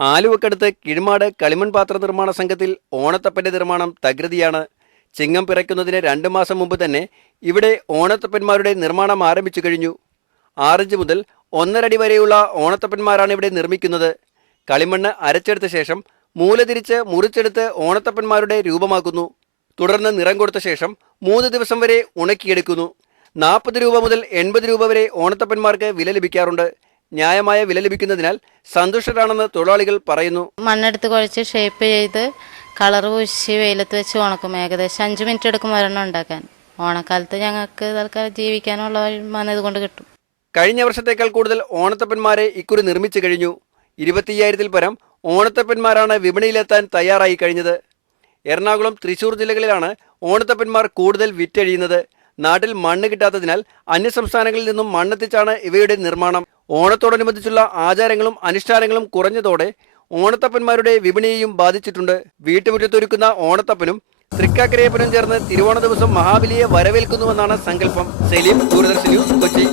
ആലുവക്കടുത്ത് കിഴുമാട് കളിമൺ പാത്ര നിർമ്മാണ സംഘത്തിൽ ഓണത്തപ്പന്റെ നിർമ്മാണം തകൃതിയാണ്. ചിങ്ങം പിറക്കുന്നതിന് 2 മാസം മുമ്പ് തന്നെ ഇവിടെ ഓണത്തപ്പന്മാരുടെ നിർമ്മാണം ആരംഭിച്ചു കഴിഞ്ഞു. 6 ഇഞ്ച് മുതൽ 1.5 അടി വരെയുള്ള ഓണത്തപ്പന്മാരാണ് ഇവിടെ നിർമ്മിക്കുന്നത്. കളിമണ്ണ് അരച്ചെടുത്ത ശേഷം മൂല തിരിച്ച് മുറിച്ചെടുത്ത് ഓണത്തപ്പന്മാരുടെ രൂപമാക്കുന്നു. തുടർന്ന് നിറം കൊടുത്ത ശേഷം 3 ദിവസം വരെ ഉണക്കിയെടുക്കുന്നു. 40 രൂപ മുതൽ 80 രൂപ വരെ ഓണത്തപ്പന്മാർക്ക് വില ലഭിക്കാറുണ്ട്. ന്യായമായ വില ലഭിക്കുന്നതിനാൽ സന്തുഷ്ടരാണെന്ന് തൊഴിലാളികൾ പറയുന്നു. മണ്ണെടുത്ത് കുഴച്ച് ഷേപ്പ് ചെയ്ത് കളർ പൂശി വെയിലത്ത് വെച്ച് ഉണക്കും. ഏകദേശം 5 മിനിറ്റ് എടുക്കും ഒരെണ്ണം ഉണ്ടാക്കാൻ. ഓണക്കാലത്ത് ഞങ്ങൾക്ക് തൽക്കാലം ജീവിക്കാനുള്ള വന്നത് കൊണ്ട് കിട്ടും. കഴിഞ്ഞ വർഷത്തേക്കാൾ കൂടുതൽ ഓണത്തപ്പന്മാരെ ഇക്കുറി നിർമ്മിച്ചു കഴിഞ്ഞു. 25,000-ൽ പരം ഓണത്തപ്പന്മാരാണ് വിപണിയിലെത്താൻ തയ്യാറായി കഴിഞ്ഞത്. എറണാകുളം, തൃശൂർ ജില്ലകളിലാണ് ഓണത്തപ്പന്മാർ കൂടുതൽ വിറ്റഴിയുന്നത്. നാട്ടിൽ മണ്ണ് കിട്ടാത്തതിനാൽ അന്യസംസ്ഥാനങ്ങളിൽ നിന്നും മണ്ണെത്തിച്ചാണ് ഇവയുടെ നിർമ്മാണം. ഓണത്തോടനുബന്ധിച്ചുള്ള ആചാരങ്ങളും അനുഷ്ഠാനങ്ങളും കുറഞ്ഞതോടെ ഓണത്തപ്പന്മാരുടെ വിപണിയെയും ബാധിച്ചിട്ടുണ്ട്. വീട്ടുമുറ്റത്തൊരുക്കുന്ന ഓണത്തപ്പനും തൃക്കാക്കരയപ്പനും ചേർന്ന് തിരുവോണ ദിവസം മഹാബലിയെ വരവേൽക്കുന്നുവെന്നാണ് സങ്കല്പം. സലീം, ദൂരദർശൻ ന്യൂസ്, കൊച്ചി.